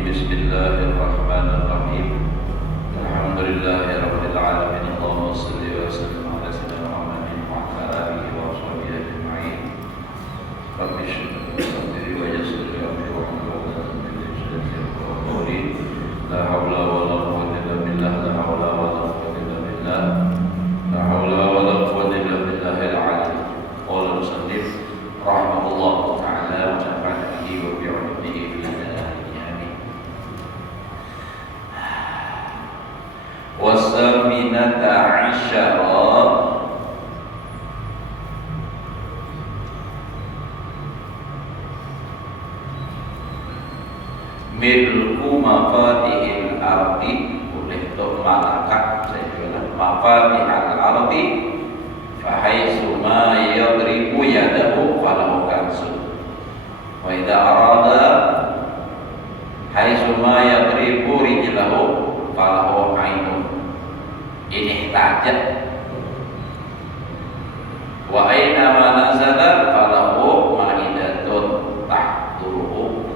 Bismillahirrahmanirrahim. Alhamdulillahirabbil alamin. Allahumma shalli wa sallim ala sayyidina Muhammadin wa ala alihi wa sahbihi ajma'in. Rabbi shrah li sadri wa yassir li amri wa hlul 'uqdatam min lisani yafqahu qawli. La haula wa la quwwata illa billah. La haula wa la quwwata illa billah. La haula wa la quwwata illa billahil 'aliyyil 'azim. Qala al-musannif rahimahullah ta'ala wa nafa'ana bihi wa bi'ulumihi fil wasaminata asyara milku mafatihil ardi, boleh untuk malakat saya bilang mafatihil ardi fahaitsu ma yadribu yadahu falahu kansun wa idza arada haitsu ma yadribu rijlahu falahu ainun ini tajat wa aina ma nazala falahu ma'idatun tahtuhu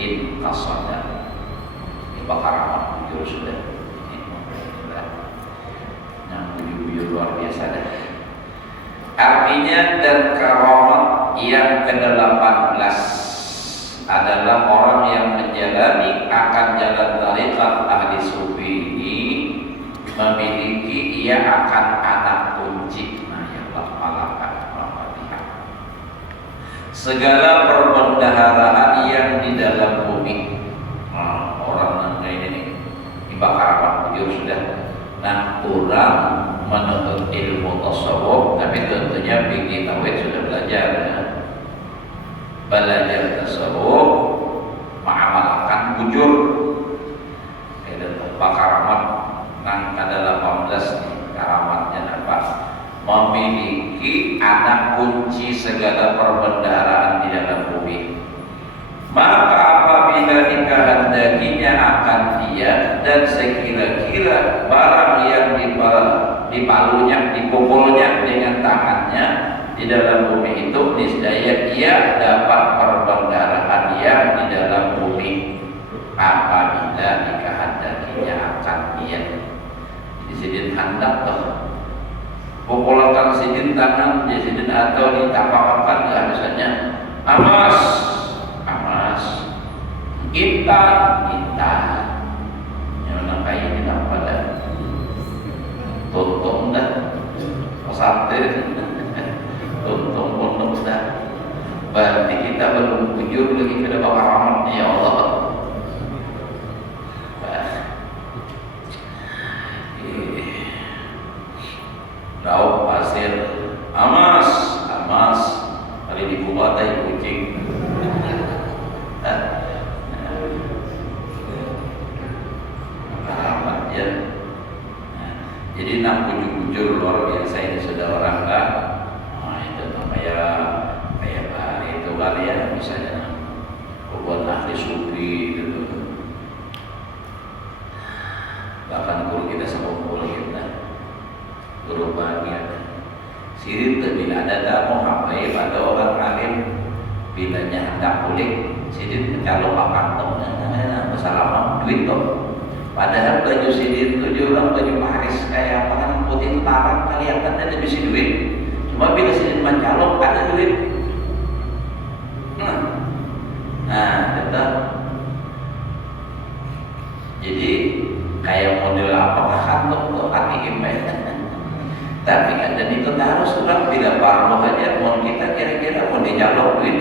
in qasada. Ini Baqarah jujur sudah yang buyur luar biasa dah. Artinya dan karamat yang ke-18 adalah orang yang menjalani akan jalan tariqat ahli sufi ini memiliki ia akan anak kunci. Nah, yang malakat Al-Fatihah. Segala perbendaharaan yang di dalam bumi. Nah, orang yang ini dibakar bujur sudah. Nah, kurang menurut ilmu tasawuf, tapi tentunya fikih tauhid sudah belajar ya. Belajar tasawuf mengamalkan bujur. Bakaramat yang ke-18 nih, karamatnya apa? Memiliki anak kunci segala perbendaharaan di dalam bumi. Maka apabila dikehendakinya akan dia dan sekira-kira barang yang dipalunya, dipukulnya dengan tangannya di dalam bumi itu, niscaya ia dapat perbendaharaan yang di dalam bumi apabila dikehendakinya akan dia. Sidin hendak toh pukulkan sidin tangan di sidin atau ditapakan nggak misalnya amas intan yang nampak ini apa dah tuntung dah pesantren tuntung pondok dah berarti kita belum bujur lagi pada bakar rahmat ya Allah. Lauk pasir amas hari dibuatai kucing amat ya. Jadi 6 bujur luar biasa ini saudara rangka. Nah, itu kayak hari itu kali ya misalnya buat ahli sufi gitu. Bahkan guru kita sekumpul kita guru bahagia sirin bila ada tamu hapai pada orang alim bilanya hendak kulik sirin mencalok akantongnya bersalaman duit toh padahal baju sirin itu diulang baju Paris kayak apa kan putih tarang kelihatan ada bisa duit cuma bila sirin mencalok ada duit nah tetap jadi kayak model apa kantong tuh ATM tapi kan dan itu harus orang tidak parno aja mau kita kira-kira mau dijalok duit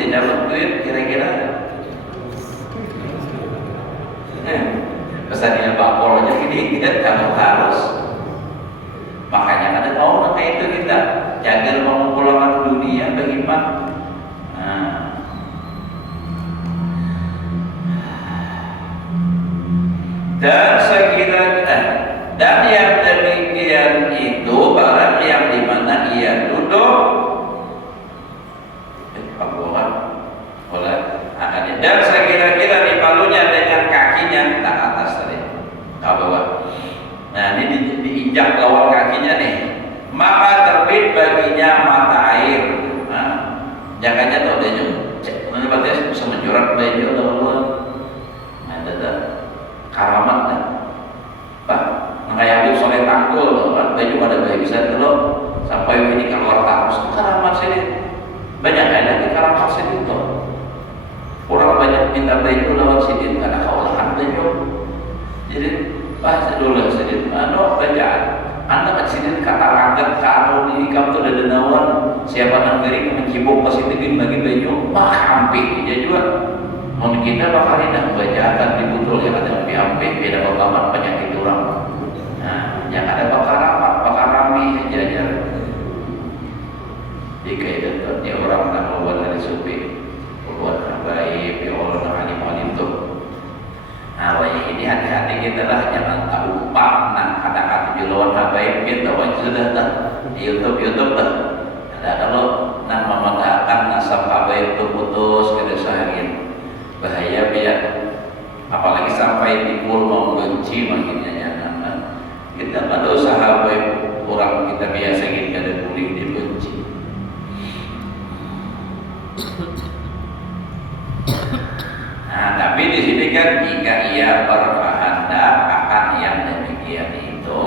kira-kira pesannya bakol aja gini kita kalau harus makanya ada orang kayak itu kita jaga mau pulangan dunia bagaimana dan sekiranya dan yang demikian itu barang yang dimana ia duduk dan sekira-kira dipalunya dengan kakinya tak atas tadi ke bawah. Nah ini diinjak lawan kakinya nih, maka terbit baginya mata air. Nah, jangannya tahu dia nanti berarti bisa menjurat baju Allah. Nah, karamat dah. Pak, kayak Habib Soleh Tangkul, Pak, baju pada bayi bisa kalau sampai ini keluar tarus karamat sini. Banyak lagi karamat sini tuh. Orang banyak minta baju lawan sidin karena kaulahan baju. Jadi bahasa dulu sidin, bacaan. Anda kan sidin kata ragat karo di kamu tuh ada nawan. Siapa yang kering mencibuk positifin bagi baju, hampir dia juga. Mungkin kita bakal ini bacakan di butul yang ada lebih hampir beda bagaimana penyakit orang. Nah, yang ada bakal rami jajar. Jika itu dia orang nak buat dari supi. Buat baik, ya Allah alim itu. Nah, ini hati-hati kita lah, jangan tahu pak, nah kata-kata di luar habaib kita wajib sudah dah di YouTube dah. Ada kalau nak mematahkan nasab habaib itu putus kita saharin bahaya biar apalagi sampai timbul membenci makinnya jangan. Kita pada usaha habaib orang kita biasa ingin kada boleh dibenci. Nah, tapi di sini kan jika ia berkehendak akan yang demikian itu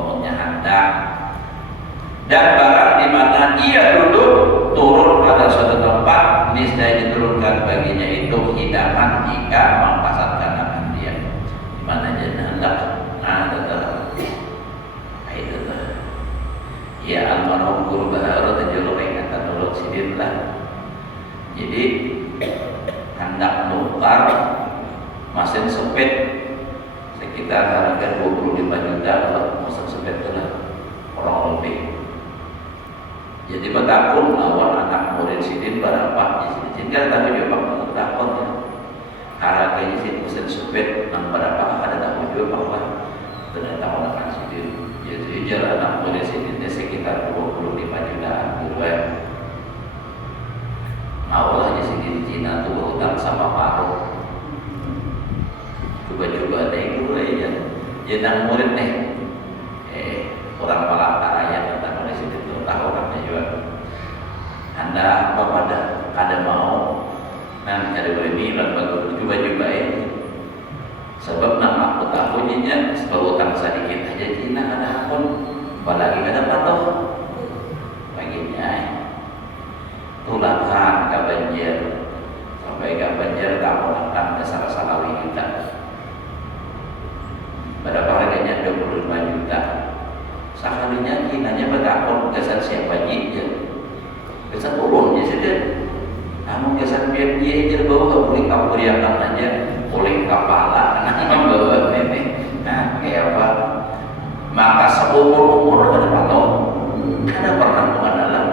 punya hendak dan barang di mana ia duduk turun pada suatu tempat niscaya diturunkan baginya itu hidangan jika mempasatkan akan dia di mana dia hendak. Nah, itu ya almarhum guru baharu tajuluk yang kata dulu sidin lah. Jadi hendak nukar mesin sepet sekitar harga 25 juta kalau mesin sepet itu lah orang lebih. Jadi bertakun lawan anak murid sidin berapa sidin kan tahu juga bertakun ya harganya sih mesin sepet yang berapa ada tahu juga bahwa tidak tahu anak sidin. Jadi jalan anak murid sidinnya sekitar 25 juta gitu ya. Maulah di sini di Cina tuh berhutang sama paruh. Coba-coba deh gue ya. Jadi murid nih. Orang Palangkaraya tentang di sini tuh tahu orangnya juga. Anda apa pada kada mau? Nah, kada boleh bilang bagus coba-coba ini. Sebab nama aku tahunya sebab hutang sedikit aja Cina ada akun. Apalagi kada patuh. Baginya. Tulakan ke banjir sampai ke banjir tak melakukan dasar-salawi kita pada harganya 25 juta sekalinya kinanya bertakun kesan siapa aja kesan turun ya sudah namun kesan biar dia aja bawa boleh kapuriakan aja boleh kepala karena bawa ini nah kayak apa maka seumur-umur kada patuh kada pernah mengadalah.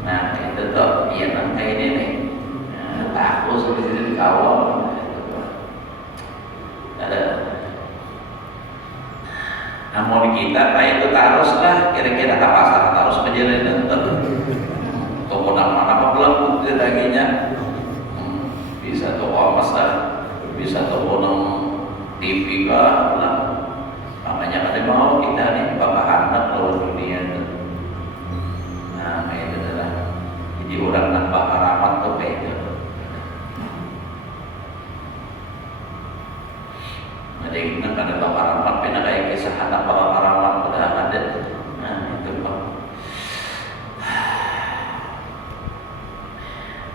Nah, itu tuh dia kayak ini nih. Nah, takut seperti dikawal. Ada. Namun kita kayak itu taruslah kira-kira apa salah tarus perjalanan itu. Toko nama belum detaginya. Bisa toko emas lah, bisa toko TV lah. Makanya ada mau kita nih bapak anak lawan dunia itu. Nah, itu adalah jadi orang tanpa karamat tuh beda. Ada yang bilang ada bapak karamat, pernah kayak kisah anak bapak karamat udah ada. Nah, itu pak.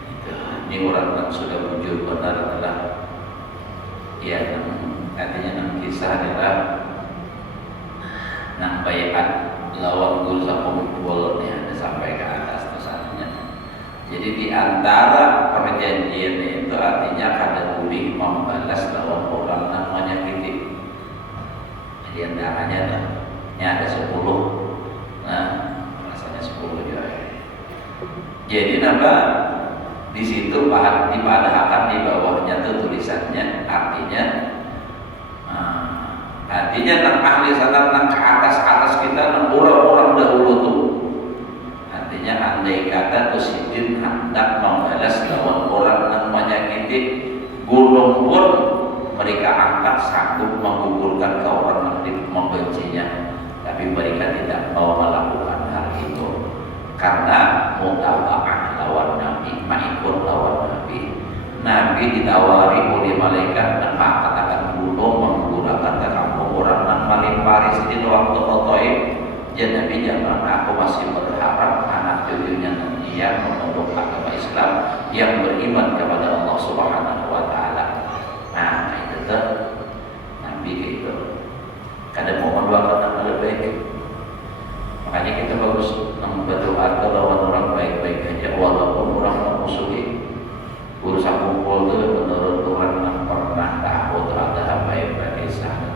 Itu ini orang yang sudah muncul benar adalah ya, artinya kisah adalah nang bayat lawan guru sama kumpul yang sampai ke atas tulisannya. Jadi di antara perjanjian itu artinya kada boleh membalas lawan orang namanya kritik. Jadi antaranya ada 10. Nah, rasanya 10 juga. Jadi nama di situ dipadahkan di bawahnya tuh tulisannya artinya nang ahli sana nang ke atas kita nang orang-orang dahulu tuh artinya andai kata tuh sidin hendak membalas lawan orang nang menyakiti gunung pun mereka angkat sanggup menggugurkan ke orang yang membencinya tapi mereka tidak mau melakukan hal itu karena mutawa'ah lawan Nabi ma'ikun lawan Nabi ditawari oleh malaikat dan katakan Haris ini waktu Khotoib, ya Nabi zaman aku masih berharap anak cucunya nanti yang memeluk agama Islam, yang beriman kepada Allah Subhanahu wa Ta'ala. Nah, itu tuh Nabi gitu. Kadang mau mendoakan yang lebih baik. Makanya kita bagus berdoa ke lawan orang baik-baik aja, walaupun orang memusuhi. Urusan kumpul itu menurut Tuhan yang pernah tahu ada baik-baik sana.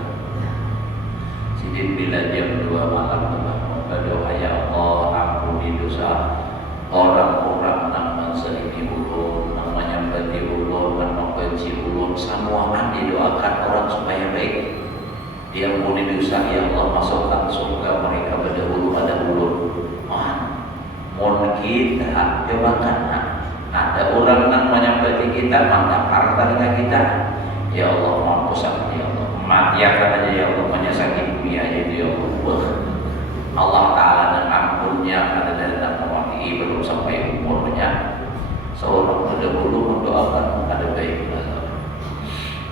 Jadi bila jam 2 malam berdoa, ya Allah ampuni dosa orang-orang yang menselimi ulun, yang menyembah ulun, yang membenci ulun, semua didoakan orang supaya baik. Diampuni dosa, ya Allah masukkan surga mereka berdahulu pada ulun. Mohon kita cobakan ada orang yang menyembah kita, mana harta kita, ya Allah mampuskan, ya Allah matiakan aja, ya Allah menyesaki bumi aja, ya Allah. Allah Ta'ala dan ampunnya ada dari orang ini belum sampai umurnya. Seorang berdahulu mendoakan ada baik.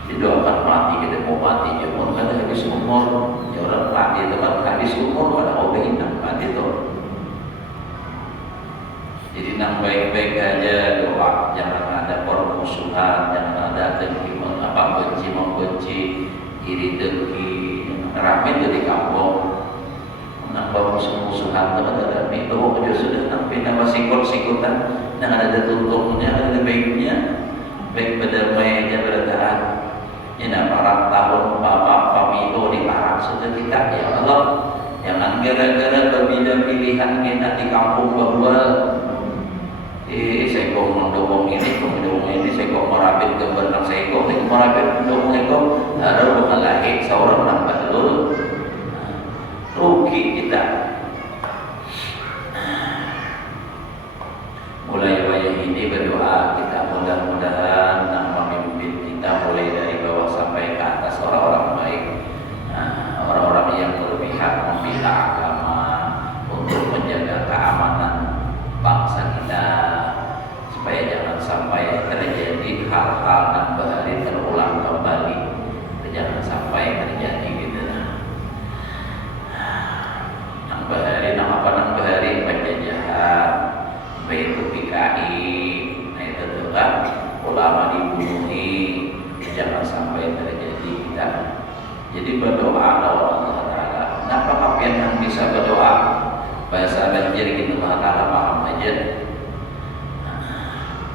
Didoakan mati, kita mau mati, ya pun kada habis umur. Ya orang mati itu kan habis umur, kada mau indah mati itu. Jadi nang baik-baik aja doa, jangan ada permusuhan, jangan ada dengki, membenci, iri dengki, rame itu di kampung. Nambah musuh-musuhan itu ada itu aja sudah sampai nama sikut-sikutan, dan ada tuntungnya, ada baiknya, baik berdamai aja berdaan. Ini para tahun bapak pamilu di parang sudah kita, ya Allah, jangan gara-gara berbeda pilihan kita di kampung bahwa saya kok mendukung ini, saya kok merapit gambar nak saya kok merapit mendukung saya kok harus mengalahkan seorang nambah dulu rugi kita. Mulai wayah ini berdoa kita mudah-mudahan yang memimpin kita mulai dari bawah sampai ke atas orang-orang baik, orang-orang yang berpihak membela agama untuk menjaga keamanan bangsa kita, supaya jangan sampai terjadi hal-hal yang bahari terulang kembali, jangan sampai terjadi gitu. Nang bahari, nang apa nang bahari penjajahan, baik itu PKI, nah itu tuh kan ulama dibunuhi, jangan sampai terjadi kita. Jadi berdoa kepada Allah Ta'ala. Kenapa kalian yang bisa berdoa? Bahasa banjir kita Allah Ta'ala paham aja.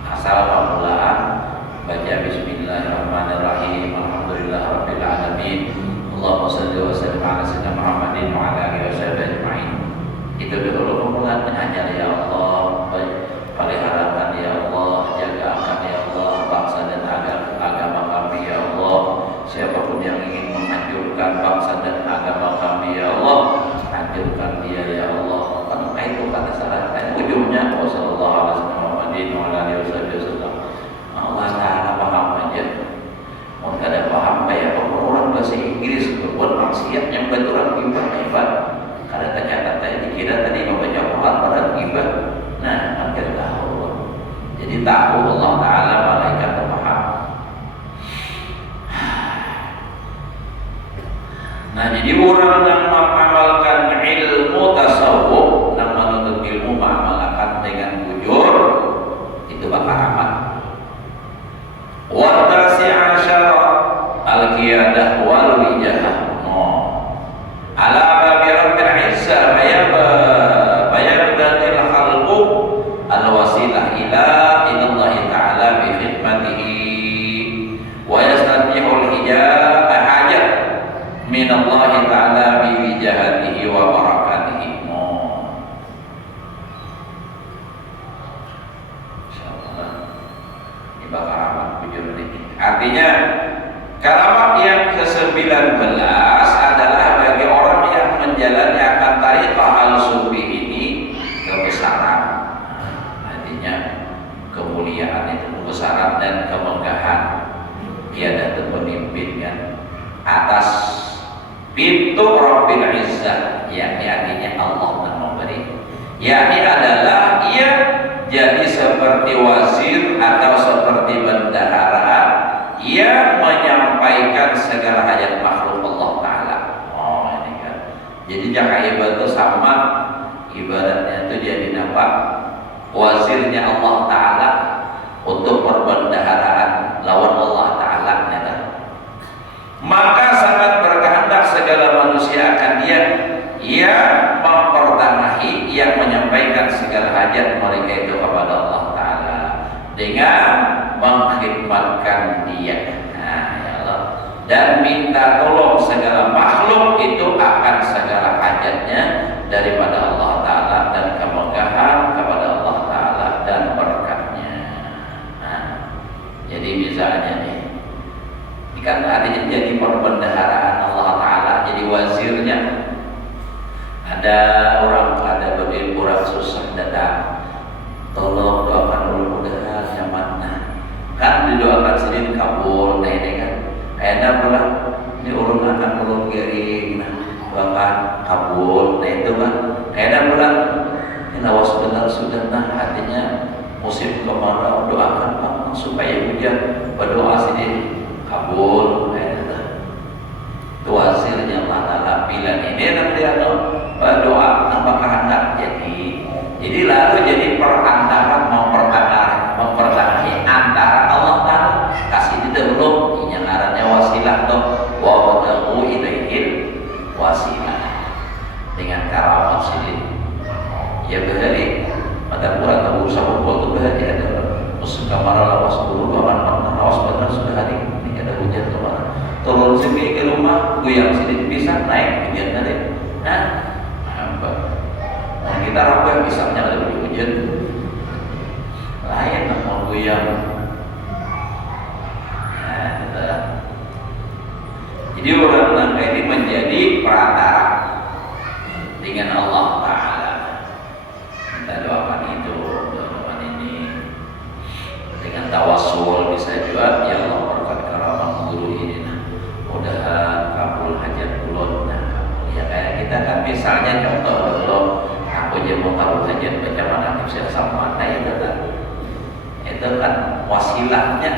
Asal permulaan baca Bismillahirrahmanirrahim, Alhamdulillahirabbil alamin, Allahumma shalli wa sallim ala sayyidina Muhammadin wa ala alihi wasallam ajma'in. Itu dulu permulaan hanya ya Allah, peliharakan ya Allah, jagakan ya Allah bangsa dan agama kami ya Allah. Siapapun yang ingin menghancurkan bangsa dan agama kami ya Allah, hancurkan dia ya Allah. Karena itu kata syarat ujungnya wassalamualaikum warahmatullahi wabarakatuh. Allah Ta'ala paham aja. Mau kada paham kayak orang bahasa Inggris berbuat maksiat yang betulan gibah. Kada tercatat tadi dikira tadi membaca Quran pada gibah. Nah, kan kita tahu. Jadi tahu Allah Ta'ala malaikat paham. Nah, jadi orang yang mengamalkan ilmu tasawuf, yang menuntut ilmu mengamalkan dengan jujur, itu bakal aman. Wa tasi'a syara al-qiyadah wal wijahah. Ala babi rabbil izzah bayabdadil khalqu al-wasilah ila Allah Ta'ala bi khidmatihi wa yastanbihul hijab hajat min Allah Ta'ala bi wijahatihi wa barakatihi. Insyaallah ini bakal aman bujur ini. Artinya karamat yang ke-19 adalah bagi orang yang menjalani akan tariqah al-sufi ini kebesaran. Artinya kemuliaan itu kebesaran dan kemegahan. Dia datang pemimpin kan atas pintu Rabbil Izzah, yakni artinya Allah yang memberi. Yakni adalah ia jadi seperti wazir atau seperti bendahara yang menyampaikan segala hajat makhluk Allah Ta'ala. Oh, ini kan jaka ibadah sama ibaratnya itu jadi apa? Wazirnya Allah Ta'ala untuk perbendaharaan lawan Allah Ta'ala. Maka sangat berkehendak segala manusia akan dia yang mempertanahi, yang menyampaikan segala hajat mereka itu kepada Allah Ta'ala dengan mengkhidmatkan dia. Nah, ya Allah, dan minta tolong segala makhluk itu akan segala hajatnya daripada Allah Ta'ala dan kemegahan kepada Allah Ta'ala dan berkatnya. Nah, jadi misalnya nih, kan artinya jadi perbendaharaan Allah Ta'ala, jadi wazirnya. Ada orang, ada beberapa orang susah datang, tolong doakan mudah-mudahan nyaman. Nah, kan didoakan sendiri kabul, nah ini kan enak pula, ini urun akan urun gering, nah doakan kabul, nah itu kan enak pula, ini awas benar sudah. Nah artinya musim kemarau doakan Pak supaya hujan, berdoa sendiri kabul, itu hasilnya mana pilihan ini nanti berdoa apakah hendak jadi lalu jadi perantara mempertanahi antara Allah Ta'ala kasih dahulu yang ngarannya wasilah tuh wa badahu ilaihil wasilah dengan karamat sendiri ya berhari pada kurang tahu sahabat itu berhari ada musim kemarau lawas dulu kawan lawas benar sudah hari ini ada hujan kemarin turun sini ke rumah guyang sini bisa naik hujan tadi. Nah kita rapat misalnya ada hujan lain mau guyang. Nah, jadi orang nangka ini menjadi perantara dengan Allah Ta'ala. Kita doakan itu, doakan ini dengan tawassul bisa juga ya Allah berkat karamah guru ini. Mudahan kabul hajat ulun. Nah, ya kayak kita kan misalnya contoh dulu aku aja mau kabul hajat baca manaqib saya sama ada itu kan wasilahnya.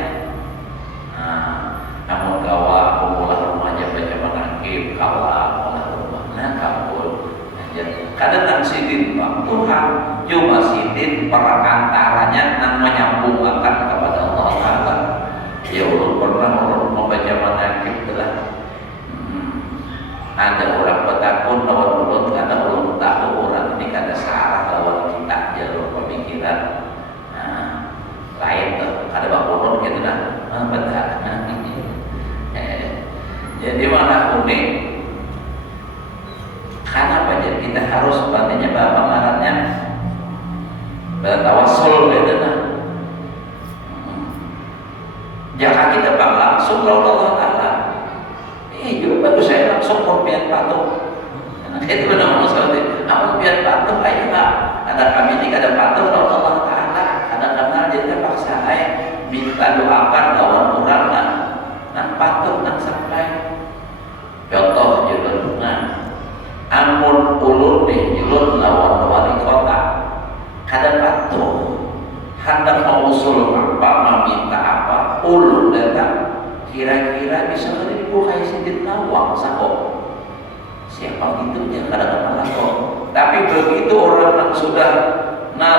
Nah, namun gawa aku mulai rumahnya baca manaqib kawa mulai rumahnya kabul hajat kadang nang sidin Pak Tuhan cuma sidin perantaranya nang menyambungkan kepada Allah Ta'ala. Ya ulun pernah ulun membaca manaqib telah ada orang bertakun lawan ulun karena ulun tahu orang ini kada sarah lawan kita jalur pemikiran. Nah, lain tuh kada bak ulun gitu dah betul. Jadi mana unik karena apa jadi kita harus sebenarnya bapak ngarannya bertawassul gitu nah. Jangan kita bang langsung lawan Allah Ta'ala. Juga bagus saya langsung mempian patung. Itu benar masalah itu. Amun pian patung ayo Pak. Ada kami ini ada patung lawan Allah Ta'ala. Ada kenal jadi terpaksa minta doakan lawan orang nan patung nan sampai. Contoh julun nah. Amun ulun nih julun lawan wali kota. Kada patung. Hendak mau usul apa, meminta apa, ulun datang, kira-kira bisa dibukai sedikit nawang sahok. Siapa gitu yang kadang-kadang kok. Tapi begitu orang yang sudah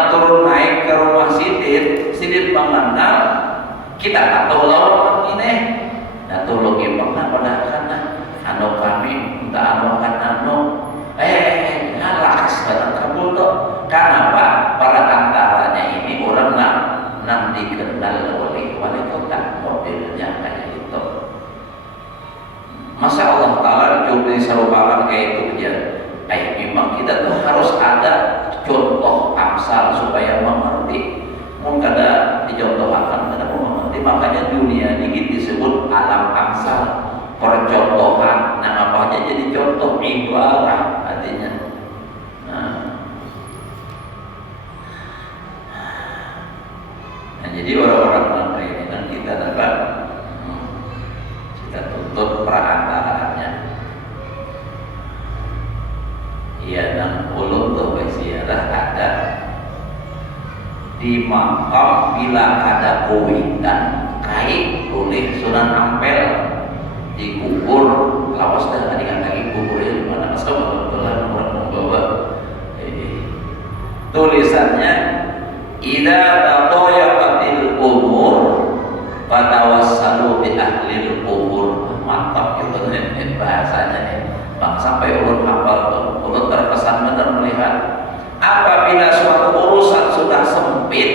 turun naik ke rumah sidin mengenal, kita tak tahu lawan ini. Nah tolong pernah pada karena anu kami minta anu akan anu, lakas barang kabul tuh. Kenapa? Para antaranya ini orang nang dikenal oleh wali kota modelnya kayak itu. Masa Allah Ta'ala coba diserupakan kayak itu aja. Memang kita tuh harus ada contoh amsal supaya mengerti. Mungkin ada dicontohkan, ada mengerti. Makanya dunia ini disebut alam amsal, percontohan. Nah apa aja jadi contoh ibarat artinya. Jadi orang-orang ini kan kita dapat kita tuntut perantaraannya. Iya dan ulun tuh bersiarah ada di makam bila ada dan kait oleh Sunan Ampel dikubur lawas dah dengan lagi kuburnya di mana asal betul tulisannya idza tadayaqatil umur fatawassalu bi ahlil qubur. Mantap ya bahasanya ya. Bang, sampai ulun hafal tuh, ulun terkesan benar melihat apabila suatu urusan sudah sempit,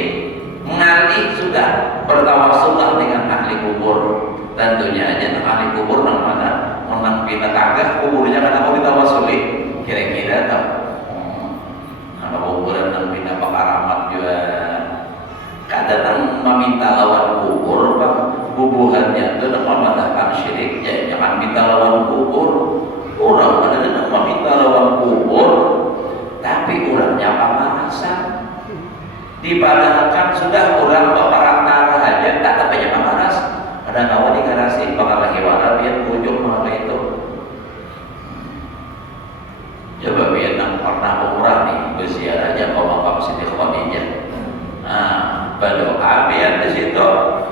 ngalih sudah bertawassullah dengan ahli kubur. Tentunya aja ahli kubur nang mana menang pina tagah kuburnya kan mau ditawasuli kira-kira tau. Kuburan nang pina pakaramat juga kadang meminta lawan kubur bang, bubuhannya itu nang mematahkan syirik ya, jangan minta lawan kubur. Orang kadang meminta lawan kubur tapi orangnya pemanasan dipadahkan sudah orang baparantara aja tak banyak pemanas ada kawan di garasi bakal lagi waral biar ujung malah itu. Coba biar nang pernah umrah nih berziarah aja ke makam Siti Khadijah. Nah, berdoa biar di situ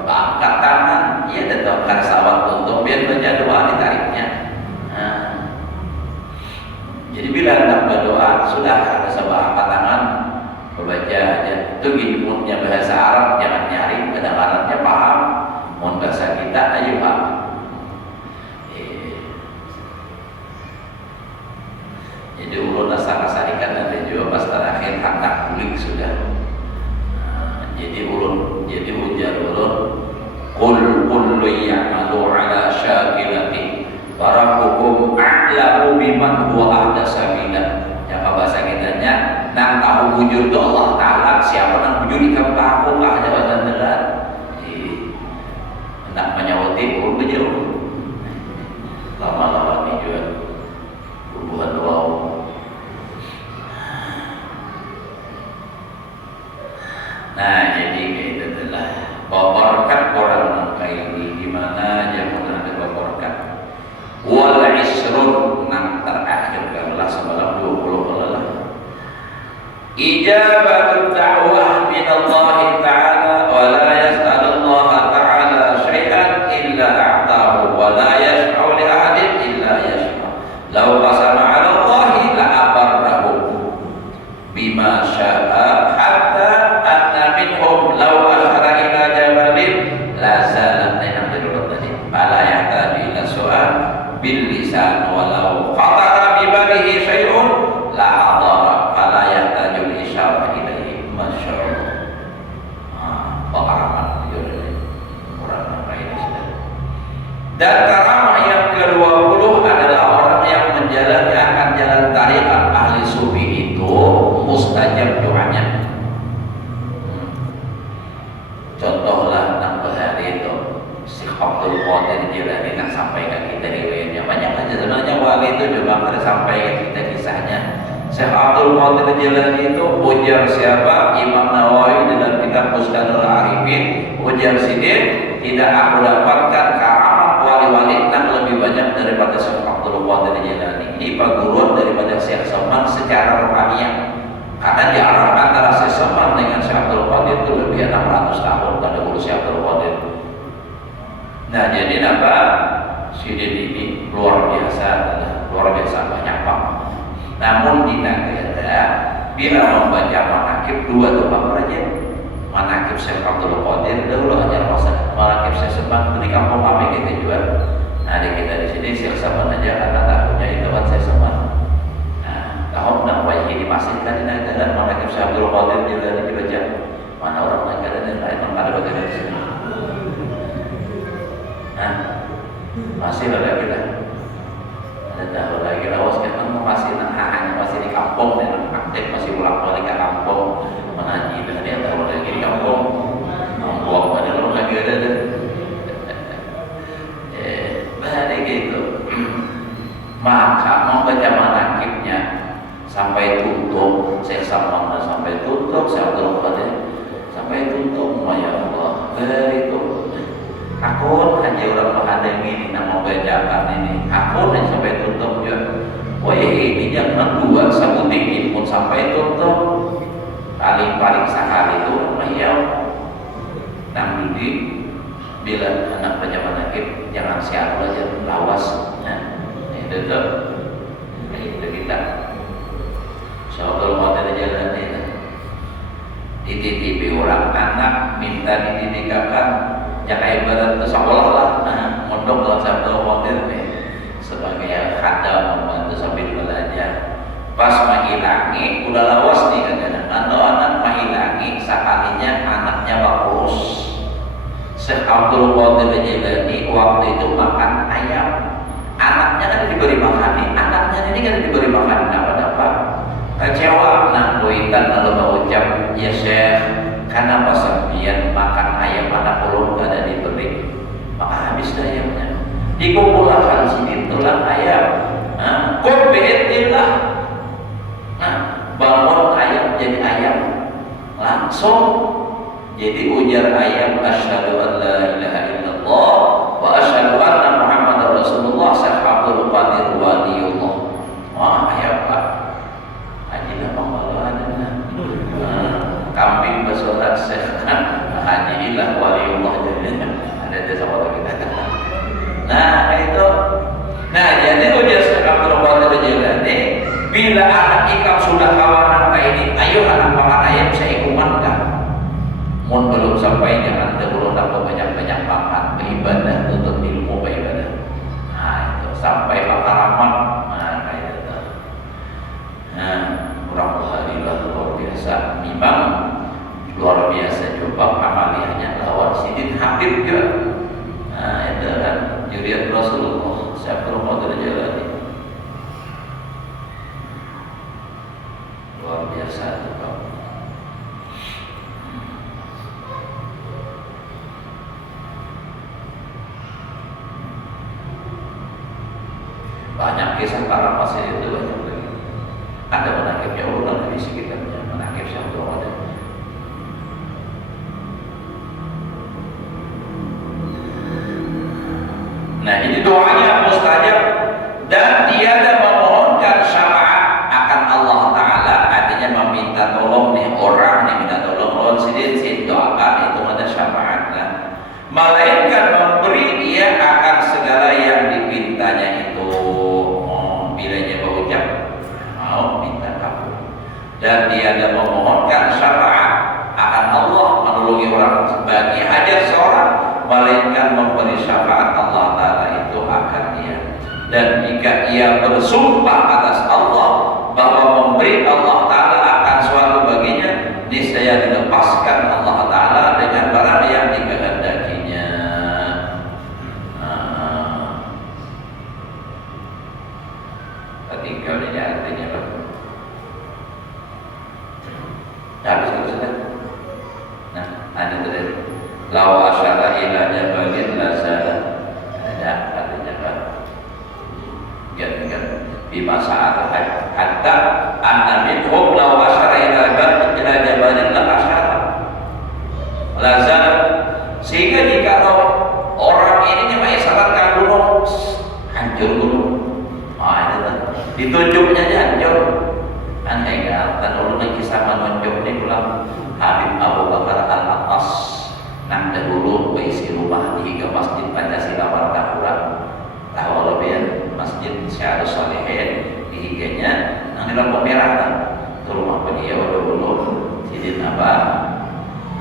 angkat tangan, ya tetap karsawat untuk biar baca doa ditariknya. Nah, jadi bila hendak berdoa sudah ada sebuah angkat tangan membaca aja. Itu gimana bahasa Arab jangan nyari, kadang-kadangnya paham. Mau bahasa kita ayo pak. Jadi ulun asal-asalikan nanti juga pas terakhir hantak kulik sudah. Jadi ujar ulun kullu ya'malu ala syakilati farakukum a'lamu biman huwa ahda sabila. Ya bahasa kitanya nang tahu wujud Allah Ta'ala siapa nang wujud ikam tahu lah jawatan telan. Nak menyawati ulun berjauh lama-lama ini juga hubungan doa. Nah jadi itu adalah berkat orang kayak ini gimana jangan ada berkat. Wal isrun nang terakhir kalau sebelum 20 adalah ijabatut da'wah min Allah Ta'ala wa la yas'alullah Ta'ala syai'an illa a'tahu wa la yashfa'u li ahadin illa yashfa'. Law qasama 'ala Allah la abarrahu bima sya'a hatta anna minhum law asyara ila jabalin la zalat nang dirut tadi fala yahtaju ila su'al bil lisan walau khatara bi balihi syai'un la hadara fala yahtaju li isyarah ilaihi masyaallah. Pengalaman orang lain sudah. Dan karamah yang ke-20 adalah orang yang menjalani akan jalan tarikat ahli sufi itu mustajab doanya. Contohlah nang bahari itu Syekh Abdul Qadir Jilani nak sampaikan kita riwayatnya banyak aja sebenarnya wali itu juga ada sampaikan kita kisahnya. Syekh Abdul Qadir Jilani itu ujar siapa Imam Nawawi dalam kitab Busdanul Arifin ujar sidin tidak aku dapatkan karamat wali-wali yang lebih banyak daripada Syekh Abdul Qadir Jilani. Ini paguruan daripada Syekh Salman secara rohaniah. Karena jarak antara Syekh Salman dengan Syekh Abdul Qadir itu lebih 600 tahun pada urus Syekh Abdul Qadir. Nah jadi apa? Sidin ini luar biasa banyak pak. Namun di negara bila membaca manakib 2 atau 4 saja. Manakib Syekh Abdul Qadir dahulu hanya masa manakib Syekh Salman itu di kampung kami kita jual. Nah di kita di sini Syekh Salman aja karena tahunnya itu kan Syekh Salman. Tahun nak wajib dimasihkan di negara manakib Syekh Abdul Qadir juga dibaca. Mana orang negara dan lain ada bagian di sini. Nah masih ada kita. Ada tahu lagi lawas kita masih hanya masih di kampung dan aktif masih bolak-balik ke kampung mengaji dan dia tahu lagi di kampung kampung ada orang lagi ada bahaya gitu. Maka membaca manakibnya sampai tutup Syekh Salman sampai tutup Syekh Abdul Qadir sampai tutup ya Allah itu akun hanya orang menghadang ini nama bacakan ini akun hanya sampai tutup juga. Wah ini jangan buat sabut dingin pun sampai tutup paling sekali itu ya namun di bila anak baca manakib jangan siapa aja lawas itu tuh kita Syekh Abdul Qadir Jilani dititipi orang anak minta dididikakan ya kayak ibarat sekolah lah. Nah, mondok dalam satu model sebagai khadam membantu sambil belajar. Pas menghilangi udah lawas nih kadang-kadang atau anak menghilangi sekalinya anaknya bagus. Syekh Abdul Qadir Jilani waktu itu makan ayam, anaknya kan diberi makan nih, anaknya ini kan diberi makan apa kecewa. Nah kuitan lalu mengucap, ya Syekh, kenapa sampeyan makan ayam anak ulun gak ada diberi, maka habis ayamnya dikumpulkan sini tulang ayam. Kok beetilah. Nah, bangun ayam jadi ayam langsung jadi ujar ayam, asyhadu an la ilaha illallah wa asyhadu anna muhammadar rasulullah Abdul Qadir waliyullah. Wah ayam pak haji nama maulana kambing bersolat Syekh haji ilah waliyullah jadinya ada desa orang kita. Nah itu, nah jadi ujar Syekh Abdul Qadir Jilani, bila anak ikam sudah kawanan kayak ini, ayo anak makan ayam saya ikuman kan. Mun belum sampai jangan dahulu dapat banyak-banyak makan beribadah untuk ilmu beribadah. Nah itu sampai makaraman, nah kayak itu. Nah alhamdulillah luar biasa, memang luar biasa coba amaliyahnya lawan Sidin Habib juga. Nah itu kan juriat Rasulullah Syekh Abdul Qadir Jilani. Luar biasa itu Pak. Banyak kisah para masih itu banyak lagi. Ada menakibnya ulang di sekitarnya, menakib Syekh ada. Nah ini doanya mustajab dan tiada memohonkan syafaat akan Allah Ta'ala, artinya meminta tolong nih orang nih minta tolong lawan sidin doakan itu ada syafaatnya, melainkan memberi dia akan segala yang dipintanya itu. Bilanya berucap mau minta kabul dan tiada memohonkan syafaat akan Allah menolongi orang bagi hajat seorang, melainkan memberi syafaat Allah Ta'ala itu akan dia. Dan jika ia bersumpah atas Allah bahwa memberi Allah Ta'ala akan suatu baginya, niscaya dilepaskan Allah Ta'ala dengan barang yang dikehendakinya. Ketika ini artinya apa? Habis itu sudah. Nah, ada tadi. Lawa asyara ila jabalin lazala. Ada artinya apa? Ganti di masa hatta anna minhum law asyara ila jabalin la asyara lazala, sehingga jika orang ini mengisyaratkan gunung, hancur gunung. Ditunjuknya aja hancur. Kan kayak kan ulun lagi sama nunjuk ini pulang Habib Abu Bakar Al-Atas nang dahulu berisi rumah di Masjid Pancasila Martapura. Tahu lebih Masjid Syarus Salihin di higanya nang di lampu merah kan. Itu rumah beliau dulu. Sidin Abah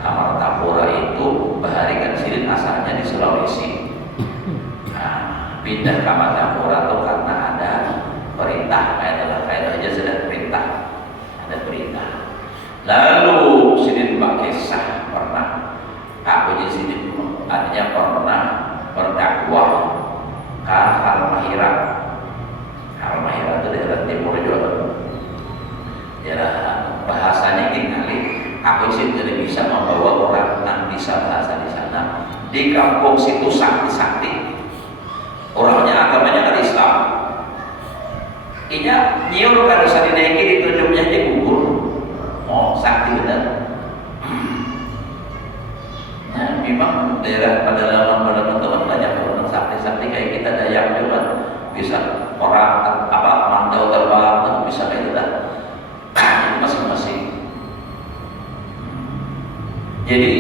Martapura itu baharikan Sidin asalnya di Sulawesi. Nah, pindah ke Martapura itu karena ada perintah, kayak aja sudah perintah, ada perintah. Lalu Sidin Bakisah pernah, aku jadi Sidin artinya pernah berdakwah ke Halmahera. Halmahera itu daerah timur juga, daerah bahasanya gini. Aku sih tidak bisa membawa orang yang bisa bahasa di sana. Di kampung situ sakti-sakti, orangnya agamanya kan Islam. Inya nyiur kan bisa dinaiki, ditunjuknya aja gugur. Oh sakti benar. Nah memang daerah pedalaman teman banyak orang sakti-sakti kayak kita Dayak juga bisa orang apa mantau terbang bisa kayak kita. Ini masing-masing. Jadi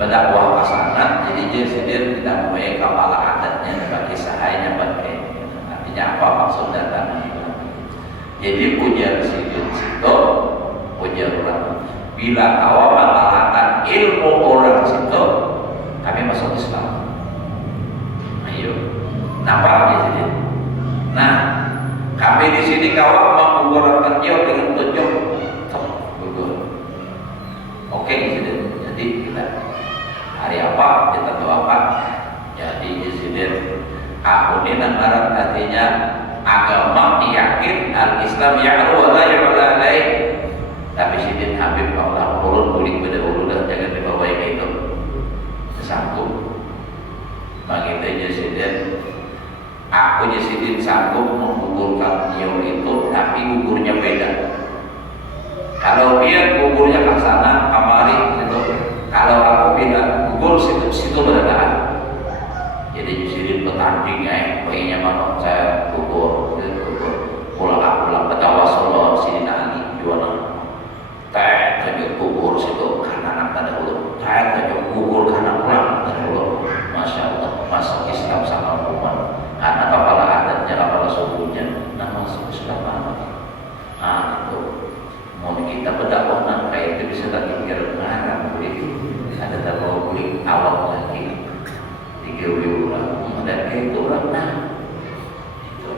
berdakwah pasangan, jadi dia sendiri tidak mempunyai kepala adatnya bagi sahayanya pakai. Artinya apa maksud datang? Jadi ujar situ, ujar orang Bila kau mengalahkan ilmu orang situ, kami masuk Islam. Ayo, nampak di sini. Nah, kami di sini kau mengukurkan dia dengan tunjuk, gugur. Oke di sini. Jadi kita hari apa kita tahu apa. Jadi di sini aku ini nanggaran artinya agama yakin al-Islam ya'ru wa la yu'la alaih. Tapi sidin Habib Allah ulun bulik pada ululah jangan dibawa yang itu sanggup bagi tanya sidin aku sidin sanggup menggugurkan nyium itu tapi gugurnya beda. Kalau dia gugurnya ke sana kamari gitu, kalau aku bilang gugur situ beradaan. Jadi sidin bertanding bayinya mana saya gugur pulang betawasul sidin Ali jualan tayat tunjuk gugur situ karena anak terdahulu, tayat tunjuk gugur karena pulang terdahulu. Masya Allah, masuk Islam sama umat karena kepala adatnya, kepala sukunya, nah masuk Islam apa? Itu mau kita berdakwah kayak itu bisa lagi kira ngarang boleh ada dakwah boleh awal lagi 3 orang dan kayak itu orang itu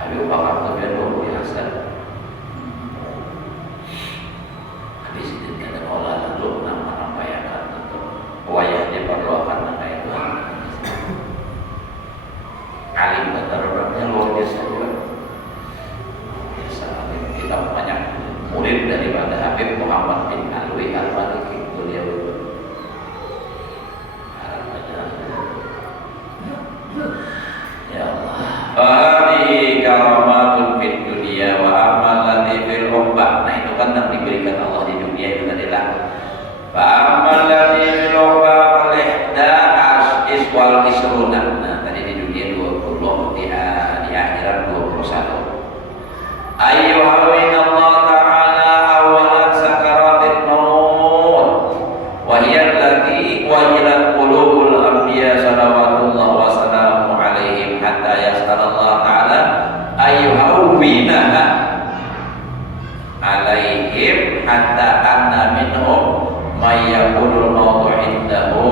ada bakal lebih luar biasa. Di sini ada olah dulu nama yang akan wayah diperlukan nama itu. Alim betul orangnya luar biasa juga. Biasa kita banyak murid daripada Habib Muhammad bin Alwi Al-Maliki beliau itu. Ya Allah. Fahadihi karamatun fid dunia wa amalati fil ukhbah. Nah itu kan yang diberikan Allah di dunia itu adalah fa amalati fil ukhbah fal ihdas iswal isruna. Nah tadi di dunia 20, di akhirat 21. Ayyuhawin Allah ta'ala awalan sakaratil maut wa hiya allati wajilat qulubul anbiya salawatullah wa salamu alaihim hatta yas'alallah ta'ala ayyuhawinaha alaihim hatta anna minhum may yaqulul mautu indahu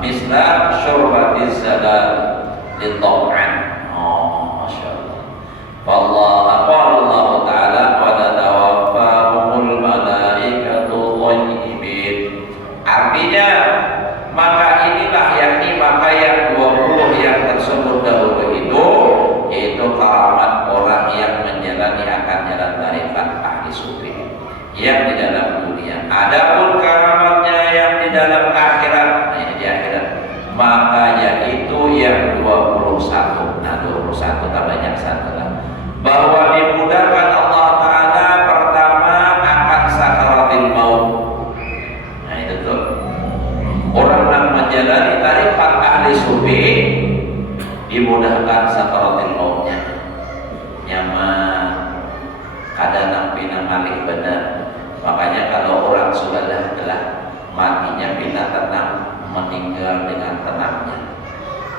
misla syurbatiz zalal lidha'an. Masya Allah. Wallah Allah ta'ala wa tatawaffahumul malaikatu thayyibin. Artinya maka inilah yakni maka yang 20 yang tersebut dahulu itu karamat orang yang menjalani akan jalan tarikat ahli sufi yang di dalam dunia. Adapun karamatnya yang di dalam akhirat, nah ini di akhirat, maka yaitu yang 21. Nah 21 tak banyak satu lah. Bahwa dimudahkan Allah Ta'ala pertama akan sakaratil maut. Nah itu tuh orang yang menjalani tarikat ahli sufi dimudahkan sakaratil mautnya nyaman kadang pina malik benar. Makanya kalau orang sudah telah matinya pina tenang, meninggal dengan tenangnya.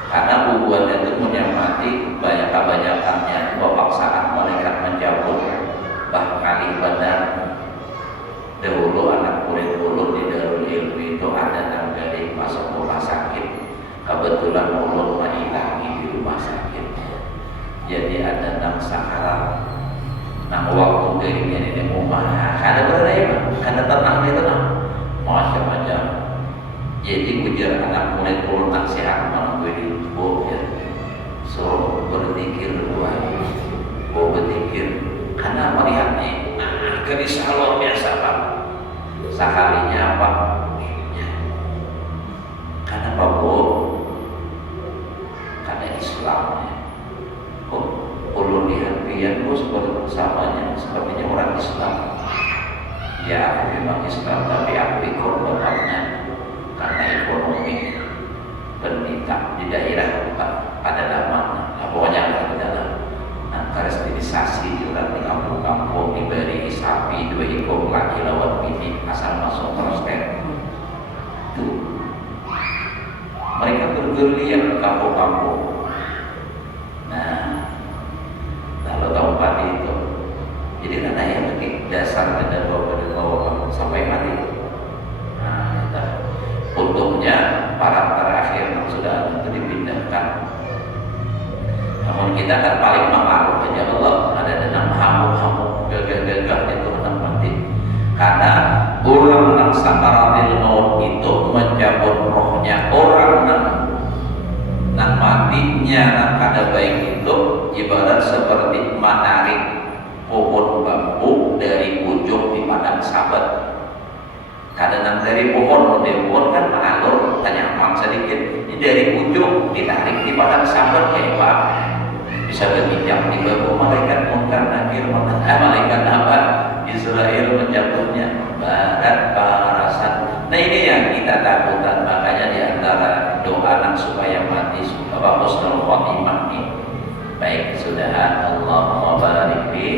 Karena hubungan itu punya mati banyak-banyakannya paksaan malaikat menjauh. Bahkan benar dahulu anak murid dulu di Darul Ilmi itu ada nanggali masuk rumah sakit. Kebetulan ulun menghilangi di rumah sakit. Jadi ada nang sakarat. Nah waktu dari ini rumah ada berada ya, ada tenang dia tenang. Macam-macam. Jadi ujar anak murid ulun nasihat menunggu di ya. So berzikir dua, berzikir karena melihat nih gerisah luar biasa Pak. Sekalinya apa? Ya. Karena Pak Bu, karena Islamnya. Kok ulun lihat pian Bu seperti samanya sepertinya orang Islam. Ya aku memang Islam tapi aku ikut bapaknya karena ekonomi pendeta di daerah pada zaman pokoknya ada di dalam karakterisasi juga di kampung-kampung diberi sapi 2 ekor laki lawan bini asal masuk Kristen itu mereka bergerilya di kampung-kampung. Nah lalu tempat itu jadi karena yang dasar ada para terakhir yang sudah itu dipindahkan. Namun kita kan paling mengaruh aja Allah ada dalam hamuk gagah-gagah itu mati. Karena orang yang sakaratil maut itu mencabut rohnya orang yang matinya yang kada baik itu ibarat seperti menarik pohon bambu dari ujung di padang sabat. Kadang dari pohon kan mengalur tanyamang sedikit, ini dari ujung ditarik di padang sabat kayak apa? Bisa berpinjam di bawah malaikat Munkar Nakir, malaikat apa? Israel mencabutnya barat barasan. Nah ini yang kita takutkan, makanya di antara doa anak supaya mati apa husnul khotimah ini. Baik sudah Allahumma barik li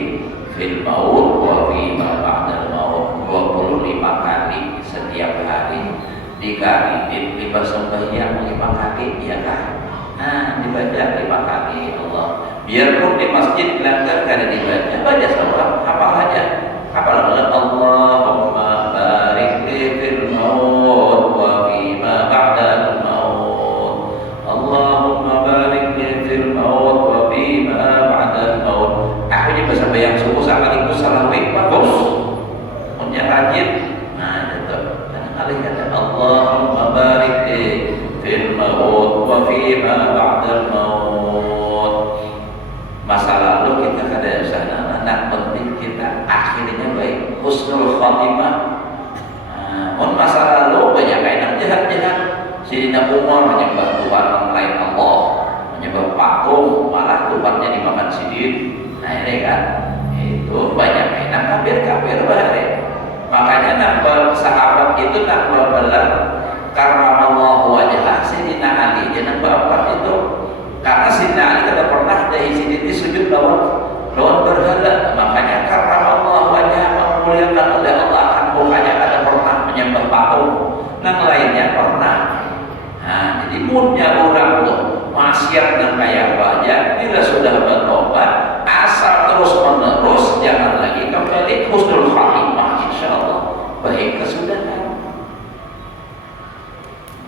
fil maut wa fi ma ba'dal maut 25 kali setiap hari dikali lima sembahyang 5 kali ya kan. Nah dibaca 5 kali Allah. Biarpun di masjid langgar kada dibaca, baca seorang hafal aja. Hafal Allahumma barik li fil maut wa fi ma ba'dal maut. Allahumma barik li fil maut wa fi ma ba'dal maut. Aku ini bahasa bayang subuh sekaligus salawat bagus. Punya rajin. Nah itu. Jangan alih kata Allahumma barik li fil maut wa fi ma ba'dal maut. Masa lalu kita kada sana, nak penting kita akhirnya baik, husnul khotimah. Masa lalu banyak yang jahat-jahat. Sidina Umar menyembah Tuhan yang lain Allah, menyembah patung, malah Tuhannya dimakan sidin. Nah ini kan, itu banyak yang kafir-kafir bahaya. Makanya nampak sahabat itu nampak belar karena Allah wajah Sidina Ali jangan bapak itu. Karena Sidina Ali tidak pernah dari sini sujud lawan berhala. Makanya karena Allah wajah memuliakan oleh Allah akan mukanya kada pernah menyembah patung. Yang lainnya pernah. Nah, jadi munnya orang tuh maksiat dan kayak wajah bila sudah bertobat asal terus menerus jangan lagi kembali husnul khotimah insyaallah baik kesudahan.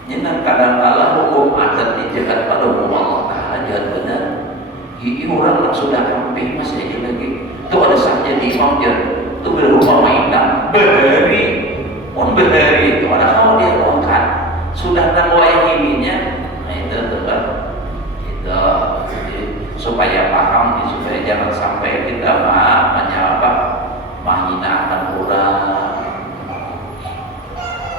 Ini kadang-kala hukum adat dijahat pada hukum Allah Ta'ala jahat benar. Ini orang yang sudah hampir masih aja lagi. Itu ada saja di imam dia. Itu berumah mainan berdari. Pun berdari itu ada kalau dia lakukan. Sudah nangwai ininya. Nah itu teman. Itu supaya paham, supaya jangan sampai kita menyapa menghinakan orang.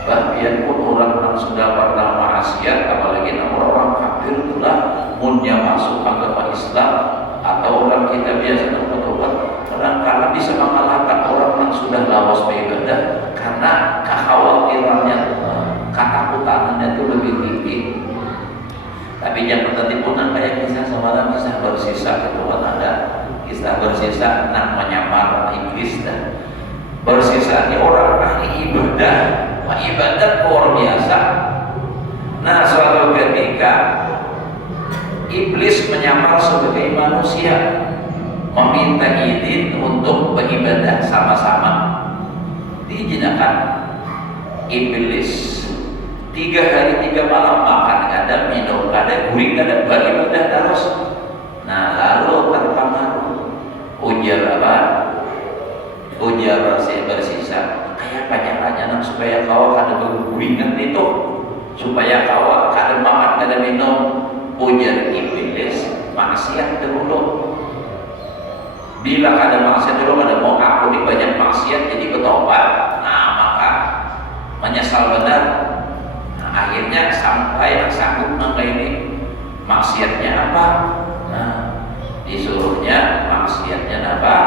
Bahkan pun orang yang sudah pernah maksiat, apalagi orang kafir itulah munnya masuk agama Islam atau orang kita biasa bertobat, kadang-kadang bisa mengalahkan orang yang sudah lawas beribadah karena kekhawatirannya, ketakutannya itu lebih tinggi. Tapi yang tertentu pun kayak kisah semalam, kisah bersisa itu kan ada kisah bersisa nak menyamar iblis dan bersisa ini orang ahli ibadah. Ibadat luar biasa. Nah suatu ketika iblis menyamar sebagai manusia, meminta izin untuk beribadah sama-sama. Diizinkan iblis 3 hari 3 malam makan kada, minum kada, guring kada, beribadah terus. Nah lalu terpengaruh ujar apa? Ujar si bersisa kayak panjang-panjang supaya kau kada berguringan itu, supaya kau kada makan kada minum. Ujar iblis maksiat dulu. Bila kada maksiat dulu kada mau aku dibanyak maksiat jadi bertobat, nah maka menyesal benar. Nah, akhirnya sampai sanggup nangka ini maksiatnya apa? Nah disuruhnya maksiatnya apa?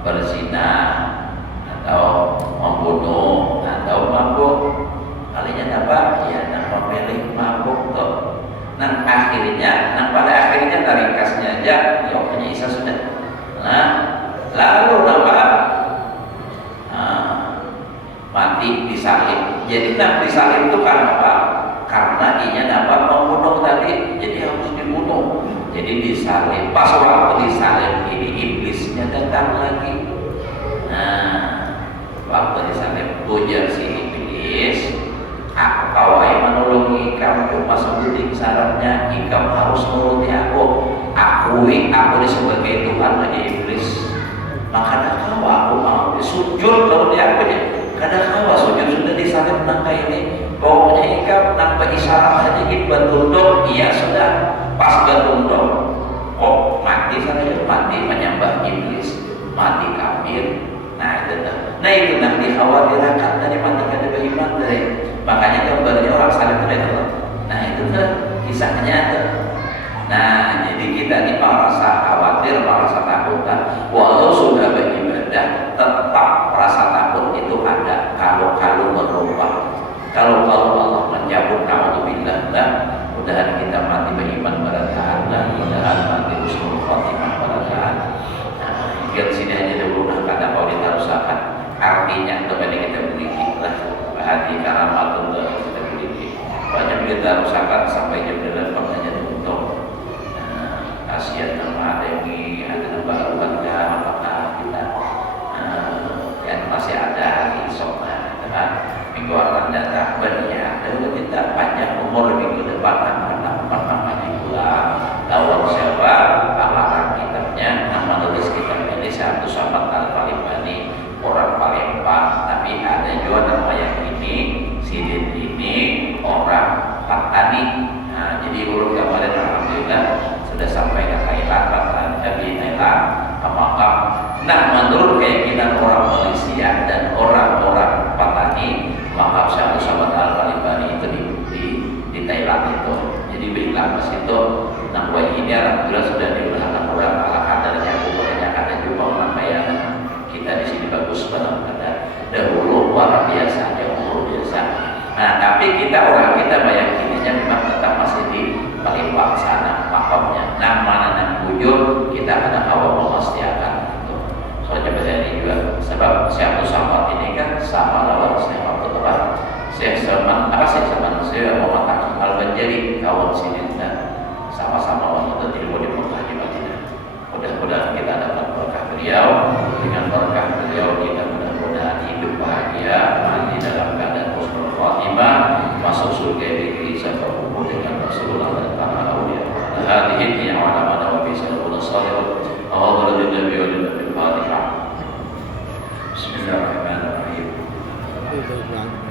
Berzina atau membunuh atau mabuk. Kalinya apa? Ya nak memilih mabuk tuh. Nah akhirnya, pada akhirnya taringkasnya aja, ya punya Isa sudah. Nah lalu apa? Mati disalib. Jadi nak disalib itu karena apa? Karena dia dapat membunuh tadi, jadi harus dibunuh. Jadi disalib. Pas waktu disalib ini iblisnya datang lagi. Nah, waktu disalib ujar si iblis, aku kawai menolong ikam cuma sebutin sarannya, ikam harus nuruti aku. Akui aku sebagai Tuhan lagi iblis. Maka kadang aku mau sujud kalau dia aku ya. Kadang sujud sudah disalib nangka ini. Pokoknya ikam nangka isyarat saja gitu tunduk. Iya sudah pas tunduk. Oh mati saja mati menyembah iblis, mati kafir. Nah itu nanti dikhawatirkan dari mati kada beriman dari. Makanya gambarnya orang salib itu Allah. Nah itu kisahnya tuh. Nah jadi kita ini merasa khawatir, merasa takut. Walau sudah beribadah, tetap rasa takut itu ada. Kalau berubah, kalau Allah mencabut naudzubillah, mudahan kita mati beriman pada Ta'ala, mudahan mati husnul khotimah pada Ta'ala. Nah, biar sini aja dulu karena kalau ditarusakan artinya kepada kita memiliki lah hati karamatun kita memiliki banyak kita rusakan sampai jam 8 hanya untuk kasihan nama ademi ada baruannya apakah kita yang masih ada hari esok minggu akan datang banyak dan kita panjang umur minggu depan namanya pulang tahun siapa alarang kitabnya nama nulis kitab ini satu sahabat Al-Falibani orang Palembang, tapi ada juga nama yang ini Sidin ini orang Patani. Nah, jadi urut kemarin alhamdulillah sudah sampai ke Thailand, di Thailand, ke makam. Nah, menurut keyakinan orang Malaysia dan orang-orang Patani, makam Syekh Sahabat Al-Falibani itu di Thailand itu. Jadi bilang ke situ, nah ini alhamdulillah sudah diulang orang ala kadarnya, bukannya ada juga orang kayak kita di sini bagus banget ada dahulu luar biasa jauh biasa. Nah tapi kita meyakininya memang tetap masih di Palembang sana makamnya. Nah mana yang bujur kita ada awal memastikan itu. Soalnya bahasa ini juga sebab Syekh Muhammad ini kan sama lawan Syekh Abdul Wahab, Syekh Salman Syekh Muhammad Al-Banjari kawan sini dan sama-sama wanita ilmu di Mekah di Madinah. Mudah-mudahan kita dapat berkah beliau. Dengan berkah beliau kita mudah-mudahan hidup bahagia, mati dalam keadaan husnul khotimah, masuk surga dikiri sampai berkumpul dengan Rasulullah dan para auliya. Hadirin yang ala wa bi sallallahu alaihi wasallam. Bismillahirrahmanirrahim.